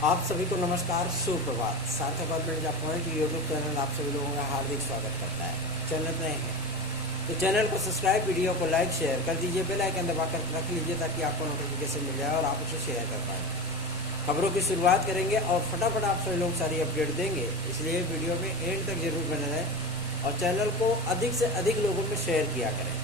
आप सभी को नमस्कार, सुप्रभात। सार्थक government job point YouTube channel आप सभी लोगों का हार्दिक स्वागत करता है। चैनल नए हैं तो चैनल को सब्सक्राइब, वीडियो को लाइक शेयर कर दीजिए, बेल आइकन दबाकर रख लीजिए ताकि आपको नोटिफिकेशन मिल जाए और आप उसे शेयर कर पाएँ। खबरों की शुरुआत करेंगे और फटाफट आप सभी लोग सारी अपडेट देंगे, इसलिए वीडियो में एंड तक जरूर बने रहें और चैनल को अधिक से अधिक लोगों में शेयर किया करें।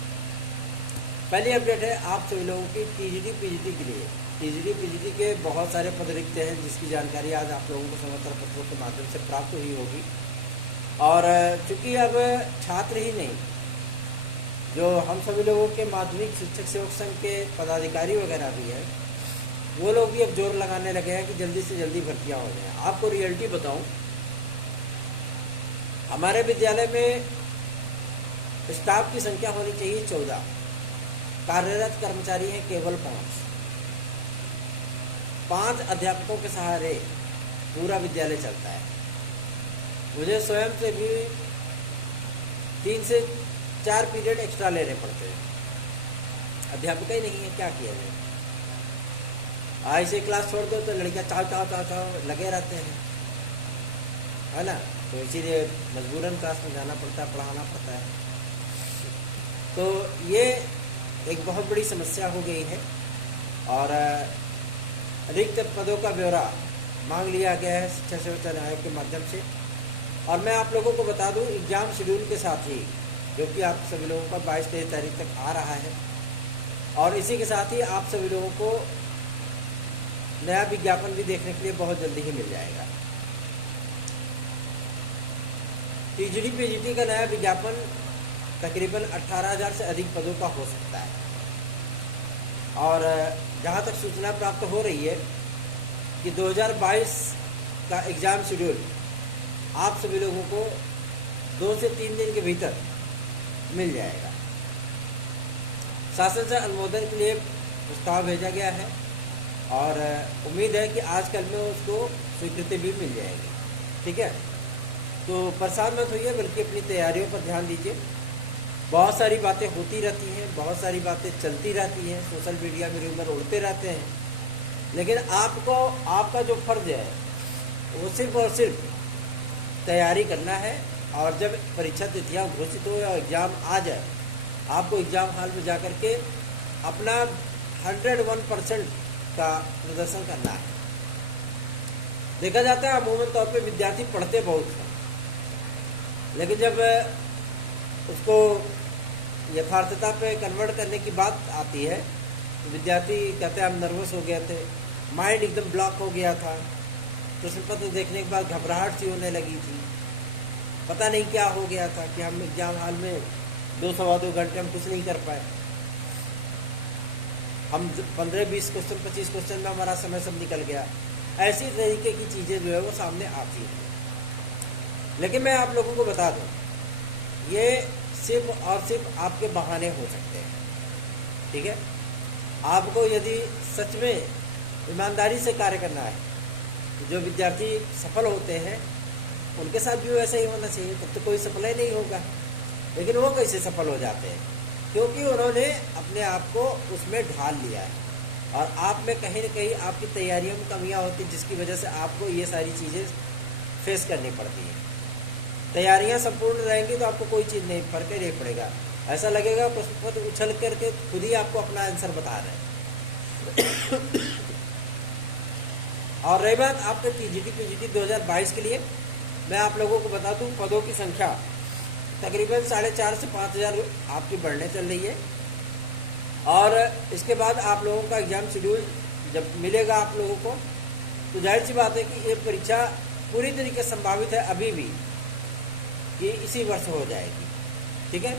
पहली अपडेट है आप सभी लोगों की टीजीटी पीजीटी के लिए। टीजीटी पीजीटी के बहुत सारे पद रिक्त हैं जिसकी जानकारी आज आप लोगों को समाचार पत्रों के माध्यम से प्राप्त हुई होगी। और चूंकि अब छात्र ही नहीं, जो हम सभी लोगों के माध्यमिक शिक्षक सेवक संघ के पदाधिकारी वगैरह भी हैं, वो लोग भी अब जोर लगाने लगे हैं कि जल्दी से जल्दी भर्तियाँ हो जाएँ। आपको रियलिटी बताऊँ, हमारे विद्यालय में स्टाफ की संख्या होनी चाहिए 14, कार्यरत कर्मचारी हैं केवल 5 अध्यापकों के सहारे पूरा विद्यालय चलता है। मुझे स्वयं से भी 3 से 4 पीरियड एक्स्ट्रा लेने पड़ते हैं। अध्यापक ही नहीं है, क्या किया जाए। ऐसे क्लास छोड़ दो तो लड़कियां चाव चाव चाव चाव लगे रहते हैं, है ना। तो इसीलिए मजबूरन क्लास में जाना पड़ता है, पढ़ाना पड़ता है। तो ये एक बहुत बड़ी समस्या हो गई है और रिक्त पदों का ब्यौरा मांग लिया गया है शिक्षा सेवा चयन आयोग के माध्यम से। और मैं आप लोगों को बता दूं, एग्जाम शेड्यूल के साथ ही, जो कि आप सभी लोगों का 22-23 तारीख तक आ रहा है, और इसी के साथ ही आप सभी लोगों को नया विज्ञापन भी देखने के लिए बहुत जल्दी ही मिल जाएगा। टीजीटी पीजीटी का नया विज्ञापन तकरीबन 18,000 से अधिक पदों का हो सकता है। और जहाँ तक सूचना प्राप्त हो रही है कि 2022 का एग्ज़ाम शेड्यूल आप सभी लोगों को 2 से 3 दिन के भीतर मिल जाएगा। शासन से अनुमोदन के लिए प्रस्ताव भेजा गया है और उम्मीद है कि आज कल में उसको स्वीकृति भी मिल जाएगी। ठीक है, तो परेशान मत होइए, बल्कि अपनी तैयारियों पर ध्यान दीजिए। बहुत सारी बातें होती रहती हैं, बहुत सारी बातें चलती रहती हैं, सोशल मीडिया में रूमर उड़ते रहते हैं, लेकिन आपको आपका जो फर्ज है वो सिर्फ और सिर्फ तैयारी करना है। और जब परीक्षा तिथियां घोषित हो या एग्ज़ाम आ जाए, आपको एग्ज़ाम हॉल में जा कर के अपना 101% का प्रदर्शन करना है। देखा जाता है अमूमन तौर पे विद्यार्थी पढ़ते बहुत हैं, लेकिन जब उसको यथार्थता पे कन्वर्ट करने की बात आती है तो विद्यार्थी कहते हैं हम नर्वस हो गए थे, माइंड एकदम ब्लॉक हो गया था, प्रश्न पत्र देखने के बाद घबराहट सी होने लगी थी, पता नहीं क्या हो गया था कि हम एग्जाम हॉल में 2-2.25 घंटे हम कुछ नहीं कर पाए। हम 15-20 क्वेश्चन 25 क्वेश्चन में हमारा समय सब निकल गया। ऐसी तरीके की चीज़ें जो है वो सामने आती हैं। लेकिन मैं आप लोगों को बता दूं, ये सिर्फ और सिर्फ आपके बहाने हो सकते हैं। ठीक है, आपको यदि सच में ईमानदारी से कार्य करना है, तो जो विद्यार्थी सफल होते हैं उनके साथ भी वैसा ही होना चाहिए, तब तो कोई सफल ही नहीं होगा। लेकिन वो कैसे सफल हो जाते हैं? क्योंकि उन्होंने अपने आप को उसमें ढाल लिया है और आप में कहीं ना कहीं आपकी तैयारियों में कमियां होती, जिसकी वजह से आपको ये सारी चीज़ें फेस करनी पड़ती हैं। तैयारियां संपूर्ण रहेंगी तो आपको कोई चीज़ नहीं, फर्क ही नहीं पड़ेगा। ऐसा लगेगा प्रश्न पत्र उछल करके खुद ही आपको अपना आंसर बता रहे हैं। और रही बात आपके टीजीटी पीजीटी 2022 के लिए, मैं आप लोगों को बता दूं, पदों की संख्या तकरीबन 4,500 से 5,000 आपकी बढ़ने चल रही है। और इसके बाद आप लोगों का एग्ज़ाम शेड्यूल जब मिलेगा आप लोगों को, तो जाहिर सी बात है कि ये परीक्षा पूरी तरीके से संभावित है अभी भी कि इसी वर्ष हो जाएगी। ठीक है,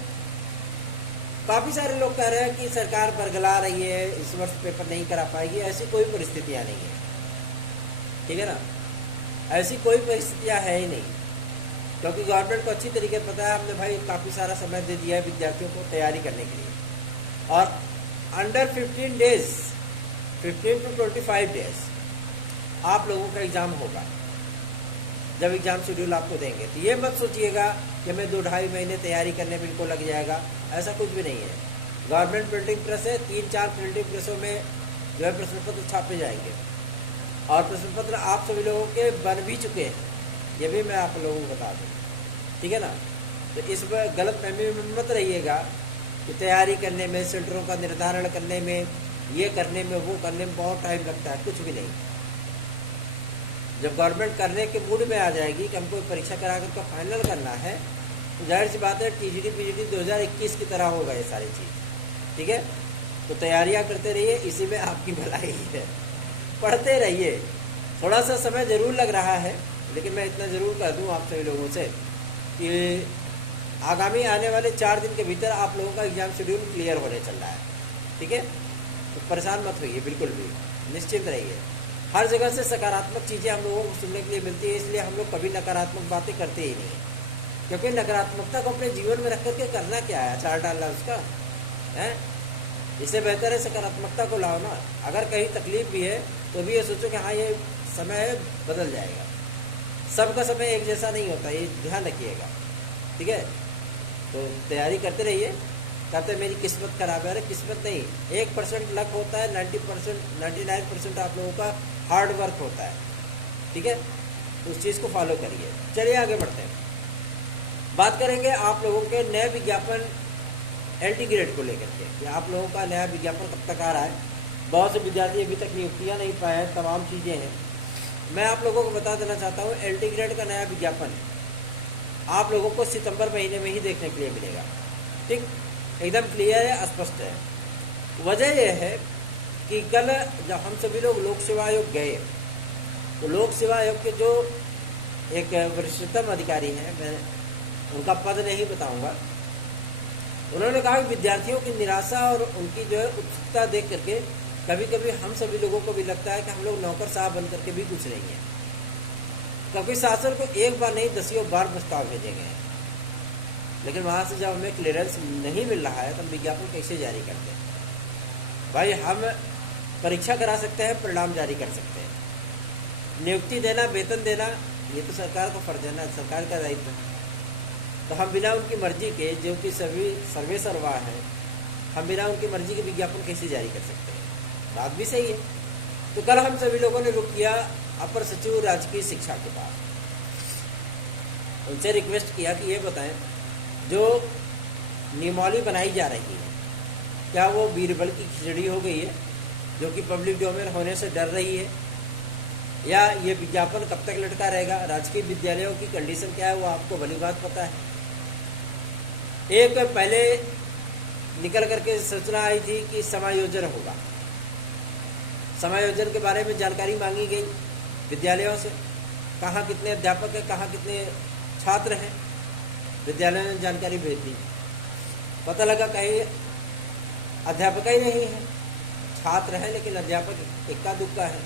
काफ़ी सारे लोग कह रहे हैं कि सरकार बरगला रही है, इस वर्ष पेपर नहीं करा पाएगी। ऐसी कोई परिस्थितियां नहीं है। ठीक है ना, ऐसी कोई परिस्थितियां है ही नहीं, क्योंकि गवर्नमेंट को अच्छी तरीके से पता है हमने भाई काफ़ी सारा समय दे दिया है विद्यार्थियों को तैयारी करने के लिए। और अंडर 15 डेज 15 to 25 डेज आप लोगों का एग्ज़ाम होगा। जब एग्ज़ाम शेड्यूल आपको देंगे तो ये मत सोचिएगा कि हमें 2-2.5 महीने तैयारी करने में इनको लग जाएगा, ऐसा कुछ भी नहीं है। गवर्नमेंट प्रिंटिंग प्रेस है, 3-4 प्रिंटिंग प्रेसों में जो है प्रश्न पत्र छापे जाएंगे और प्रश्न पत्र आप सभी लोगों के बन भी चुके हैं, ये भी मैं आप लोगों को बता दूँ, ठीक है ना। तो इस पर गलत फहमी में मत रहिएगा कि तैयारी करने में, सेंटरों का निर्धारण करने में, ये करने में, वो करने में बहुत टाइम लगता है, कुछ भी नहीं। जब गवर्नमेंट करने के मूड में आ जाएगी कि हमको परीक्षा करा कर फाइनल करना है, तो जाहिर सी बात है टीजीटी पीजीटी 2021 की तरह होगा ये सारी चीज़, ठीक है। तो तैयारियां करते रहिए, इसी में आपकी भलाई है। पढ़ते रहिए, थोड़ा सा समय ज़रूर लग रहा है, लेकिन मैं इतना ज़रूर कह दूँ आप सभी लोगों से कि आगामी आने वाले 4 दिन के भीतर आप लोगों का एग्ज़ाम शेड्यूल क्लियर होने चल रहा है, ठीक है। तो परेशान मत होइए, बिल्कुल भी निश्चिंत रहिए। हर जगह से सकारात्मक चीज़ें हम लोगों को सुनने के लिए मिलती है, इसलिए हम लोग कभी नकारात्मक बातें करते ही नहीं, क्योंकि नकारात्मकता को अपने जीवन में रख करके करना क्या है, अचार डालना उसका है। इससे बेहतर है सकारात्मकता को लाओ ना। अगर कहीं तकलीफ भी है तो भी ये सोचो कि हाँ ये समय है, बदल जाएगा। सबका समय एक जैसा नहीं होता, ये ध्यान रखिएगा, ठीक है। तो तैयारी करते रहिए। कहते मेरी किस्मत खराब है, अरे किस्मत नहीं, 1% लक होता है, 90% 99% आप लोगों का हार्ड वर्क होता है, ठीक है। तो उस चीज़ को फॉलो करिए। चलिए आगे बढ़ते हैं, बात करेंगे आप लोगों के नए विज्ञापन एलटी ग्रेड को लेकर के कि आप लोगों का नया विज्ञापन कब तक आ रहा है। बहुत से विद्यार्थी अभी तक नियुक्तियाँ नहीं पाए हैं, तमाम चीज़ें हैं। मैं आप लोगों को बता देना चाहता हूँ, एलटी ग्रेड का नया विज्ञापन आप लोगों को सितंबर महीने में ही देखने के लिए मिलेगा, ठीक, एकदम क्लियर है, स्पष्ट है। वजह यह है कि कल जब हम सभी लोग लोक सेवा आयोग गए, तो लोक सेवा आयोग के जो एक वरिष्ठतम अधिकारी हैं, मैं उनका पद नहीं बताऊंगा, उन्होंने कहा कि विद्यार्थियों की निराशा और उनकी जो है उत्सुकता देख करके कभी कभी हम सभी लोगों को भी लगता है कि हम लोग नौकर साहब बन करके भी कुछ नहीं है, क्योंकि शासन को एक बार नहीं 10 बार प्रस्ताव भेजे गए हैं, लेकिन वहाँ से जब हमें क्लियरेंस नहीं मिल रहा है तो हम विज्ञापन कैसे जारी करते हैं। भाई हम परीक्षा करा सकते हैं, परिणाम जारी कर सकते हैं, नियुक्ति देना, वेतन देना ये तो सरकार का फर्ज है ना, सरकार का दायित्व है। तो हम बिना उनकी मर्जी के, जो कि सभी सर्वे सर्वा है, हम बिना उनकी मर्जी के विज्ञापन कैसे जारी कर सकते हैं। बात भी सही है। तो कल हम सभी लोगों ने रुख किया अपर सचिव राजकीय शिक्षा के पास, उनसे रिक्वेस्ट किया कि ये बताएं जो नियमावली बनाई जा रही है, क्या वो बीरबल की खिचड़ी हो गई है जो कि पब्लिक डोमेन होने से डर रही है, या ये विज्ञापन कब तक लटका रहेगा। राजकीय विद्यालयों की कंडीशन क्या है वो आपको भली बात पता है। एक पहले निकल करके सूचना आई थी कि समायोजन होगा, समायोजन के बारे में जानकारी मांगी गई विद्यालयों से, कहाँ कितने अध्यापक हैं, कहाँ कितने छात्र हैं। विद्यालय ने जानकारी भेज दी, पता लगा कहीं अध्यापक ही नहीं है, छात्र हैं लेकिन अध्यापक इक्का दुक्का है।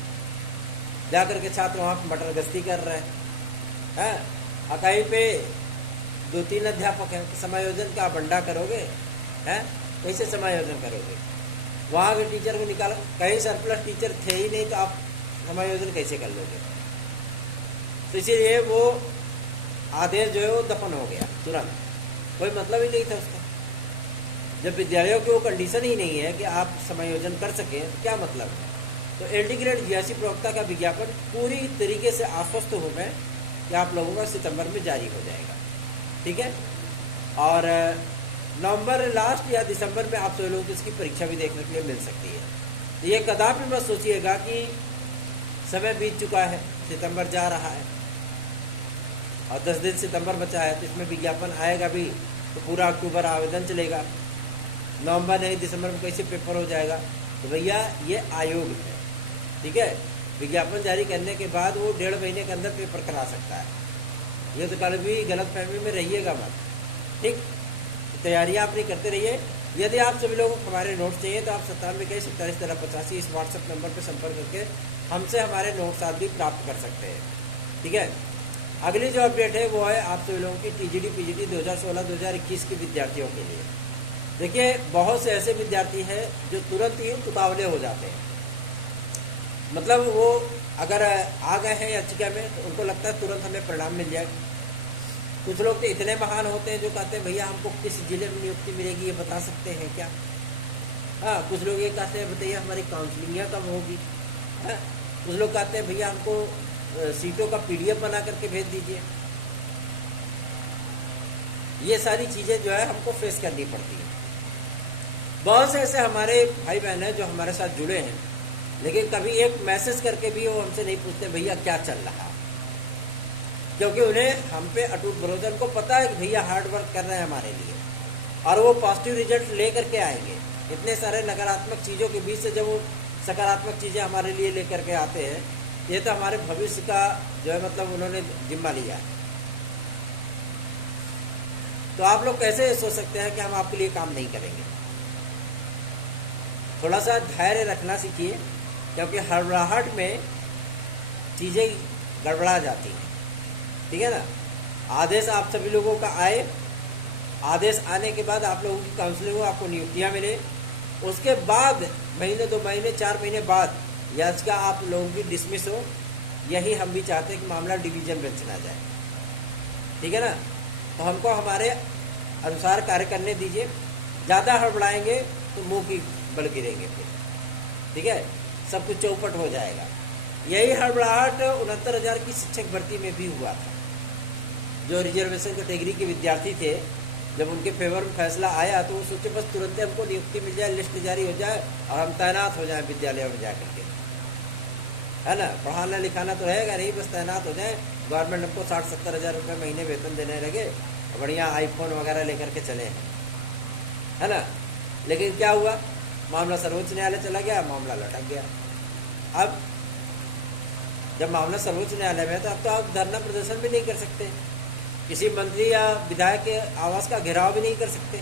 जाकर के छात्र वहाँ पर मटर गश्ती कर रहे हैं, और कहीं पे 2-3 अध्यापक हैं। समायोजन का बंडा करोगे हैं, कैसे समायोजन करोगे। वहाँ के टीचर को निकालो, कहीं सरप्लस टीचर थे ही नहीं तो आप समायोजन कैसे कर लोगे। तो इसीलिए वो आदेश जो है वो दफन हो गया तुरंत, कोई मतलब ही नहीं था उसका। जब विद्यालयों की वो कंडीशन ही नहीं है कि आप समायोजन कर सकें तो क्या मतलब है। तो एलटी ग्रेड जीआईसी प्रवक्ता का विज्ञापन पूरी तरीके से आश्वस्त हो गए कि आप लोगों का सितंबर में जारी हो जाएगा, ठीक है। और नवंबर लास्ट या दिसंबर में आप सभी लोगों को इसकी परीक्षा भी देखने के लिए मिल सकती है। ये कदापि मत सोचिएगा कि समय बीत चुका है, सितंबर जा रहा है और 10 दिन सितंबर बचा है तो इसमें विज्ञापन आएगा भी तो पूरा अक्टूबर आवेदन चलेगा, नवंबर नहीं दिसंबर में कैसे पेपर हो जाएगा। तो भैया ये आयोग है, ठीक है। विज्ञापन जारी करने के बाद वो 1.5 महीने के अंदर पेपर करा सकता है। ये तो कल भी गलतफहमी में रहिएगा मत, ठीक। तैयारियाँ अपनी करते रहिए। यदि आप सभी लोगों को हमारे नोट्स चाहिए तो आप 9721471385 इस व्हाट्सएप नंबर पर संपर्क करके हमसे हमारे नोट्स आप भी प्राप्त कर सकते हैं, ठीक है। अगली जो अपडेट है वो है आप सभी लोगों की टीजीटी पीजीटी 2016-2021 के विद्यार्थियों के लिए। देखिए बहुत से ऐसे विद्यार्थी हैं जो तुरंत ही उतावले हो जाते हैं, मतलब वो अगर आ गए हैं याचिका में तो उनको लगता है तुरंत हमें परिणाम मिल जाए। कुछ लोग तो इतने महान होते हैं जो कहते हैं भैया हमको किस जिले में नियुक्ति मिलेगी ये बता सकते हैं क्या। हाँ, कुछ लोग ये कहते हैं बताइए हमारी काउंसलिंग कब होगी। हाँ, कुछ लोग कहते हैं भैया हमको सीटों का PDF बना करके भेज दीजिए। ये सारी चीज़ें जो है हमको फेस करनी पड़ती है। बहुत से ऐसे हमारे भाई बहन हैं जो हमारे साथ जुड़े हैं, लेकिन कभी एक मैसेज करके भी वो हमसे नहीं पूछते भैया क्या चल रहा, क्योंकि उन्हें हम पे अटूट भरोसा, उनको पता है कि भैया हार्ड वर्क कर रहे हैं हमारे लिए और वो पॉजिटिव रिजल्ट ले करके आएंगे। इतने सारे नकारात्मक चीज़ों के बीच से जब वो सकारात्मक चीज़ें हमारे लिए ले करके आते हैं, ये तो हमारे भविष्य का जो है मतलब उन्होंने जिम्मा लिया है। तो आप लोग कैसे सोच सकते हैं कि हम आपके लिए काम नहीं करेंगे? थोड़ा सा धैर्य रखना सीखिए, क्योंकि हड़बड़ाहट में चीज़ें गड़बड़ा जाती हैं, ठीक है ना। आदेश आप सभी लोगों का आए, आदेश आने के बाद आप लोगों की काउंसलिंग हो, आपको नियुक्तियाँ मिले, उसके बाद महीने 2 महीने 4 महीने बाद याचिका आप लोगों की डिसमिस हो। यही हम भी चाहते हैं कि मामला डिवीजन बेंच ना जाए, ठीक है ना। तो हमको हमारे अनुसार कार्य करने दीजिए। ज़्यादा हड़बड़ाएंगे तो मुंह की बल गिरेंगे फिर, ठीक है, सब कुछ चौपट हो जाएगा। यही हड़बड़ाहट 69,000 की शिक्षक भर्ती में भी हुआ था। जो रिजर्वेशन कैटेगरी के विद्यार्थी थे, जब उनके फेवर में फैसला आया तो वो सोचे बस तुरंत हमको नियुक्ति मिल जाए, लिस्ट जारी हो जाए और हम तैनात हो जाएं विद्यालय में जा करके, है ना। पढ़ाना लिखाना तो रहेगा नहीं, बस तैनात हो जाए। गवर्नमेंट हमको 60-70 हज़ार रुपये महीने वेतन देने लगे, बढ़िया आईफोन वगैरह लेकर के चले हैं, है ना। लेकिन क्या हुआ, मामला सर्वोच्च न्यायालय चला गया, मामला लटक गया। अब जब मामला सर्वोच्च न्यायालय में है तो अब तो आप धरना प्रदर्शन भी नहीं कर सकते, किसी मंत्री या विधायक के आवास का घेराव भी नहीं कर सकते।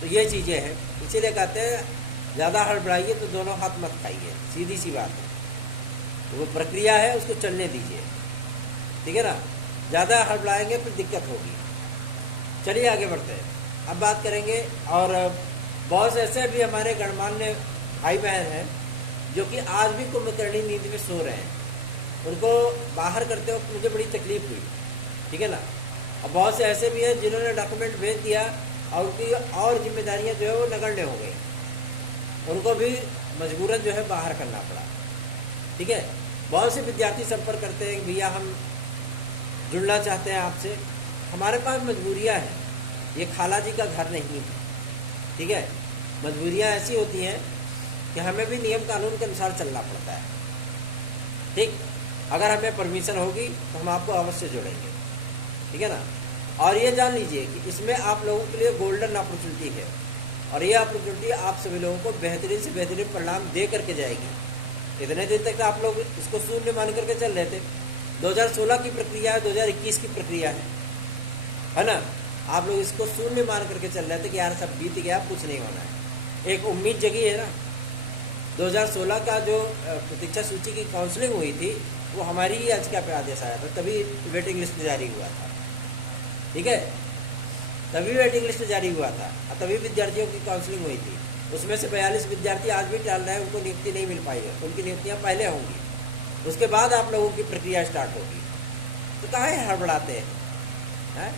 तो ये चीज़ें हैं, इसीलिए कहते हैं ज़्यादा हड़बड़ाइए तो दोनों हाथ मत खाइए, सीधी सी बात है। तो वो प्रक्रिया है, उसको चलने दीजिए, ठीक है ना। ज़्यादा हड़बड़ाएंगे फिर दिक्कत होगी। चलिए आगे बढ़ते हैं, अब बात करेंगे। और बहुत से ऐसे भी हमारे गणमान्य भाई बहन हैं जो कि आज भी कुंभकर्णी नींद में सो रहे हैं। उनको बाहर करते वक्त मुझे बड़ी तकलीफ हुई, ठीक है ना। और बहुत से ऐसे भी हैं जिन्होंने डॉक्यूमेंट भेज दिया और उनकी और जिम्मेदारियां जो है वो नगण्य हो गई, उनको भी मजबूरन जो है बाहर करना पड़ा, ठीक है। बहुत से विद्यार्थी संपर्क करते हैं भैया हम जुड़ना चाहते हैं आपसे, हमारे पास मजबूरियां हैं, ये खाला जी का घर नहीं है, ठीक है। मजबूरियां ऐसी होती हैं कि हमें भी नियम कानून के अनुसार चलना पड़ता है, ठीक। अगर हमें परमिशन होगी तो हम आपको अवश्य जोड़ेंगे, ठीक है ना। और ये जान लीजिए कि इसमें आप लोगों के लिए गोल्डन अपॉर्चुनिटी है, और ये अपॉर्चुनिटी आप सभी लोगों को बेहतरीन से बेहतरीन परिणाम दे करके जाएगी। इतने दिन तक आप लोग इसको शून्य मान करके चल रहे थे। 2016 की प्रक्रिया है, 2021 की प्रक्रिया है ना। आप लोग इसको शून्य मान करके चल रहे थे कि यार सब बीत गया, कुछ नहीं होना है। एक उम्मीद जगी है ना। 2016 का जो प्रतीक्षा सूची की काउंसलिंग हुई थी वो हमारी ही याचिका पे आदेश आया था, तभी वेटिंग लिस्ट जारी हुआ था, ठीक है। तभी वेटिंग लिस्ट जारी हुआ था और तभी विद्यार्थियों की काउंसलिंग हुई थी। उसमें से 42 विद्यार्थी आज भी टाल रहे हैं, उनको नियुक्ति नहीं मिल पाई है, उनकी नियुक्तियाँ पहले होंगी, उसके बाद आप लोगों की प्रक्रिया स्टार्ट होगी। तो काहे हड़बड़ाते हैं?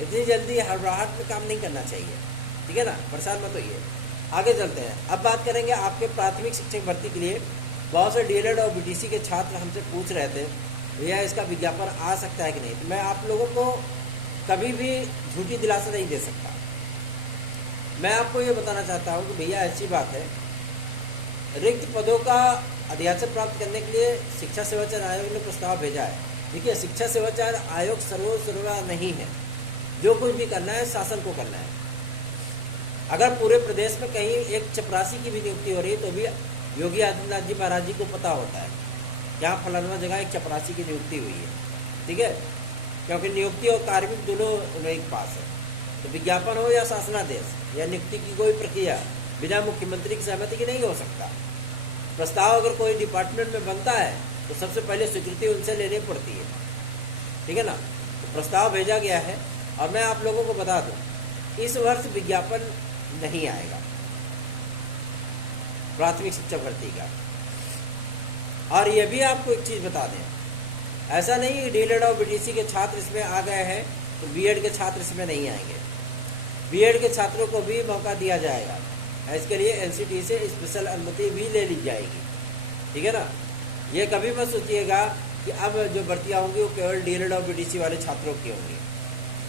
इतनी जल्दी हड़बड़ाहट में काम नहीं करना चाहिए, ठीक है ना। परेशान मत होइए, आगे चलते हैं। अब बात करेंगे आपके प्राथमिक शिक्षक भर्ती के लिए। बहुत से DLED और BTC के छात्र हमसे पूछ रहे थे भैया इसका विज्ञापन आ सकता है कि नहीं। तो मैं आप लोगों को कभी भी झूठी दिलासा नहीं दे सकता। मैं आपको ये बताना चाहता हूँ कि भैया ऐसी बात है, रिक्त पदों का अध्यासन प्राप्त करने के लिए शिक्षा सेवा चयन आयोग ने प्रस्ताव भेजा है। देखिए, शिक्षा सेवा चयन आयोग सर्वोच्च नहीं है, जो कुछ भी करना है शासन को करना है। अगर पूरे प्रदेश में कहीं एक चपरासी की भी नियुक्ति हो रही है तो भी योगी आदित्यनाथ जी महाराज जी को पता होता है यहाँ फलाना जगह एक चपरासी की नियुक्ति हुई है, ठीक है, क्योंकि नियुक्ति और कार्मिक दोनों उन्हें एक पास है। तो विज्ञापन हो या शासनादेश या नियुक्ति की कोई प्रक्रिया बिना मुख्यमंत्री की सहमति की नहीं हो सकता। प्रस्ताव अगर कोई डिपार्टमेंट में बनता है तो सबसे पहले स्वीकृति उनसे लेनी पड़ती है, ठीक है ना। तो प्रस्ताव भेजा गया है और मैं आप लोगों को बता दूं, इस वर्ष विज्ञापन नहीं आएगा प्राथमिक शिक्षा भर्ती का। और ये भी आपको एक चीज़ बता दें, ऐसा नहीं कि DLED और BTC के छात्र इसमें आ गए हैं तो B.Ed के छात्र इसमें नहीं आएंगे। B.Ed के छात्रों को भी मौका दिया जाएगा, इसके लिए NCT से स्पेशल अनुमति भी ले ली जाएगी, ठीक है ना। ये कभी मत सोचिएगा कि अब जो भर्तियाँ होंगी वो केवल डीएलएड और बीटीसी वाले छात्रों की होंगी,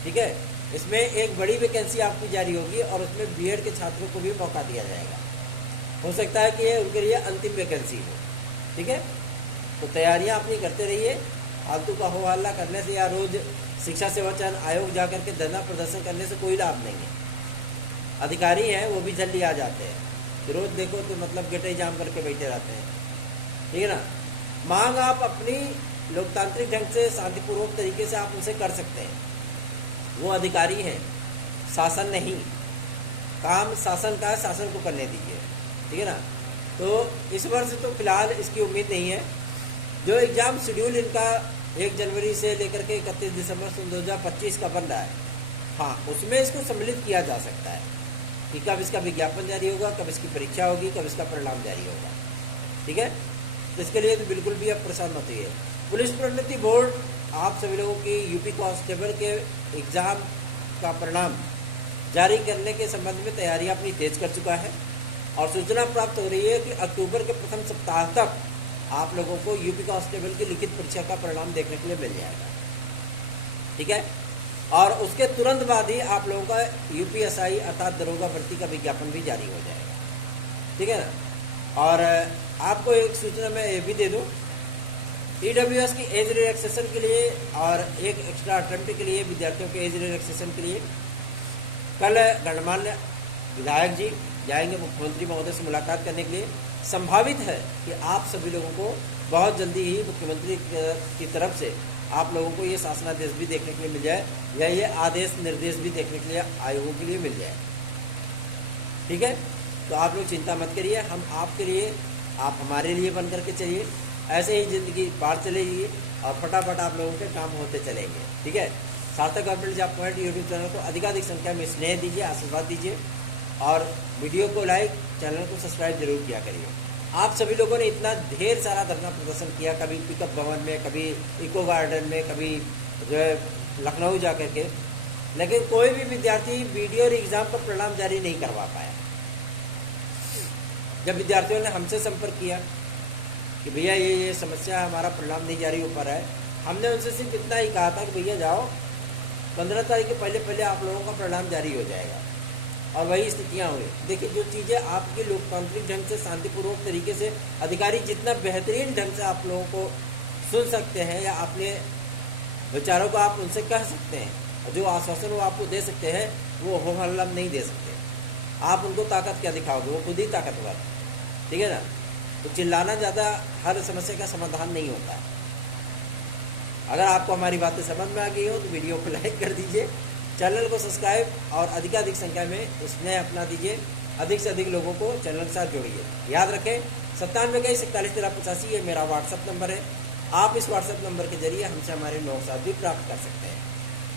ठीक है। इसमें एक बड़ी वैकेंसी आपकी जारी होगी और उसमें बीएड के छात्रों को भी मौका दिया जाएगा। हो सकता है कि ये उनके लिए अंतिम वैकेंसी हो, ठीक है। तो तैयारियां अपनी करते रहिए। फालतू का हो हल्ला करने से या रोज शिक्षा सेवा चयन आयोग जा करके धरना प्रदर्शन करने से कोई लाभ नहीं है। अधिकारी हैं वो भी जल्दी आ जाते हैं, रोज देखो तो मतलब गेटे जाम करके बैठे रहते हैं, ठीक है ना। मांग आप अपनी लोकतांत्रिक ढंग से शांतिपूर्वक तरीके से आप उनसे कर सकते हैं। वो अधिकारी हैं, शासन नहीं। काम शासन का, शासन को करने दीजिए, ठीक है ना। तो इस वर्ष तो फिलहाल इसकी उम्मीद नहीं है। जो एग्ज़ाम शेड्यूल इनका 1 जनवरी से लेकर के 31 दिसंबर 2025 का बन रहा है, हाँ, उसमें इसको सम्मिलित किया जा सकता है कि कब इसका विज्ञापन जारी होगा, कब इसकी परीक्षा होगी, कब इसका परिणाम जारी होगा, ठीक है। तो इसके लिए तो बिल्कुल भी अब परेशान मत होइए। पुलिस प्रोन्नति बोर्ड आप सभी लोगों की यूपी कांस्टेबल के एग्ज़ाम का परिणाम जारी करने के संबंध में तैयारियां अपनी तेज कर चुका है और सूचना प्राप्त हो रही है कि अक्टूबर के प्रथम सप्ताह तक आप लोगों को यूपी कांस्टेबल की लिखित परीक्षा का परिणाम देखने के लिए मिल जाएगा, ठीक है। और उसके तुरंत बाद ही आप लोगों का यूपीएसआई अर्थात दरोगा भर्ती का विज्ञापन भी जारी हो जाएगा, ठीक है ना। और आपको एक सूचना मैं ये भी दे दूँ, ईडब्ल्यूएस की एज रिलैक्सेशन के लिए और एक एक्स्ट्रा अटेम्प्ट के लिए विद्यार्थियों के एज रिलैक्सेशन के लिए कल गणमान्य विधायक जी जाएंगे मुख्यमंत्री महोदय से मुलाकात करने के लिए। संभावित है कि आप सभी लोगों को बहुत जल्दी ही मुख्यमंत्री की तरफ से आप लोगों को ये शासनादेश भी देखने के लिए मिल जाए या ये आदेश निर्देश भी देखने के लिए आयोगों के लिए मिल जाए, ठीक है। तो आप लोग चिंता मत करिए, हम आपके लिए, आप हमारे लिए बन करके चलिए। ऐसे ही ज़िंदगी पार चलेगी और फटाफट आप लोगों के काम होते चलेंगे, ठीक है। सार्थक government job point YouTube channel को अधिकाधिक संख्या में स्नेह दीजिए, आशीर्वाद दीजिए और वीडियो को लाइक, चैनल को सब्सक्राइब जरूर किया करिए। आप सभी लोगों ने इतना ढेर सारा धरना प्रदर्शन किया, कभी पिकअप भवन में, कभी इको गार्डन में, कभी जो है लखनऊ जा कर के, लेकिन कोई भी विद्यार्थी वीडियो और एग्ज़ाम का परिणाम जारी नहीं करवा पाया। जब विद्यार्थियों ने हमसे संपर्क किया कि भैया ये समस्या है, हमारा परिणाम नहीं जारी हो पा रहा है, हमने उनसे सिर्फ इतना ही कहा था कि भैया जाओ 15 तारीख के पहले आप लोगों का परिणाम जारी हो जाएगा। और वही स्थितियाँ हुई। देखिए, जो चीज़ें आपकी लोकतांत्रिक ढंग से शांतिपूर्वक तरीके से अधिकारी जितना बेहतरीन ढंग से आप लोगों को सुन सकते हैं या अपने विचारों को आप उनसे कह सकते हैं और जो आश्वासन वो आपको दे सकते हैं वो हो हल्ला नहीं दे सकते। आप उनको ताकत क्या दिखाओगे, वो खुद ही ताकतवर, ठीक है ना। तो चिल्लाना ज़्यादा हर समस्या का समाधान नहीं होता है। अगर आपको हमारी बातें समझ में आ गई हो तो वीडियो को लाइक कर दीजिए, चैनल को सब्सक्राइब और अधिकाधिक संख्या में स्नेह अपना दीजिए। अधिक से अधिक लोगों को चैनल के साथ जोड़िए। याद रखें 9721411385 ये मेरा व्हाट्सएप नंबर है। आप इस व्हाट्सएप नंबर के जरिए हमसे हमारे नोट्स भी प्राप्त कर सकते हैं।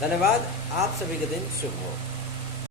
धन्यवाद। आप सभी का दिन शुभ हो।